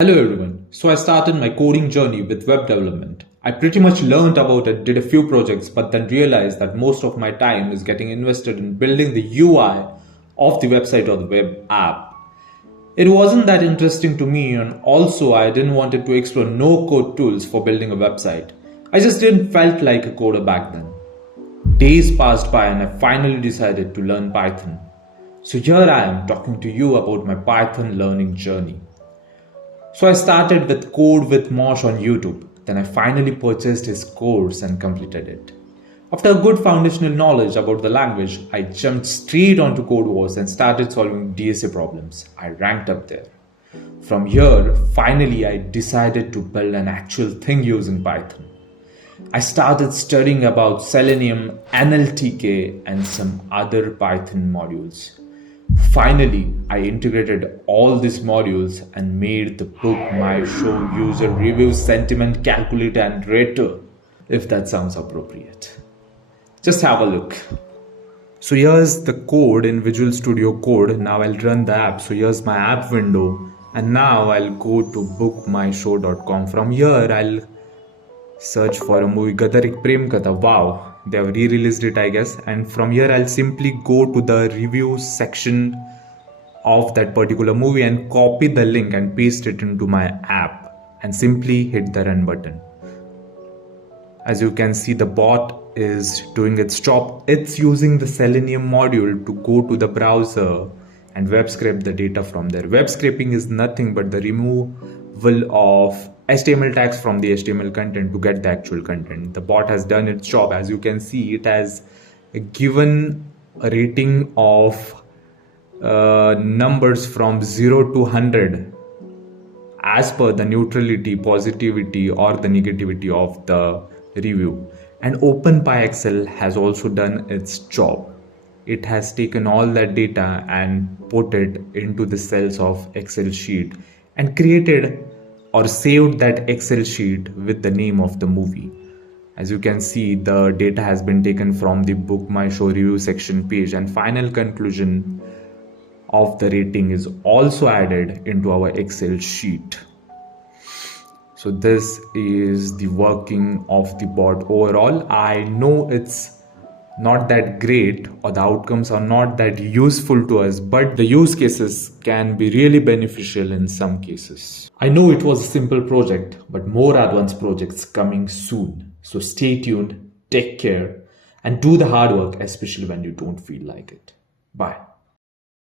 Hello everyone. So I started my coding journey with web development. I pretty much learned about it, did a few projects, but then realized that most of my time is getting invested in building the UI of the website or the web app. It wasn't that interesting to me, and also I didn't want to explore no code tools for building a website. I just didn't felt like a coder back then. Days passed by and I finally decided to learn Python. So here I am talking to you about my Python learning journey. So I started with Code with Mosh on YouTube. Then I finally purchased his course and completed it. After a good foundational knowledge about the language, I jumped straight onto Code Wars and started solving DSA problems. I ranked up there. From here, finally I decided to build an actual thing using Python. I started studying about Selenium, NLTK, and some other Python modules. Finally, I integrated all these modules and made the book my show user review sentiment calculator and rater, if that sounds appropriate. Just have a look. So here's the code in Visual Studio Code. Now I'll run the app. So here's my app window, and now I'll go to bookmyshow.com. From here I'll search for a movie, Gadarik Prem Katha. Wow, they have re-released it, I guess. And from here I'll simply go to the review section of that particular movie and copy the link and paste it into my app and simply hit the run button. As you can see, the bot is doing its job. It's using the Selenium module to go to the browser and web scrape the data from there. Web scraping is nothing but the removal of HTML tags from the HTML content to get the actual content. The bot has done its job. As you can see, it has given a rating of numbers from 0 to 100 as per the neutrality, positivity, or the negativity of the review. And OpenPyXL has also done its job. It has taken all that data and put it into the cells of Excel sheet and created or saved that Excel sheet with the name of the movie. As you can see, the data has been taken from the Book My Show review section page, and final conclusion of the rating is also added into our Excel sheet. So this is the working of the bot overall. I know it's not that great, or the outcomes are not that useful to us, but the use cases can be really beneficial in some cases. I know it was a simple project, but more advanced projects coming soon. So stay tuned, take care, and do the hard work, especially when you don't feel like it. Bye.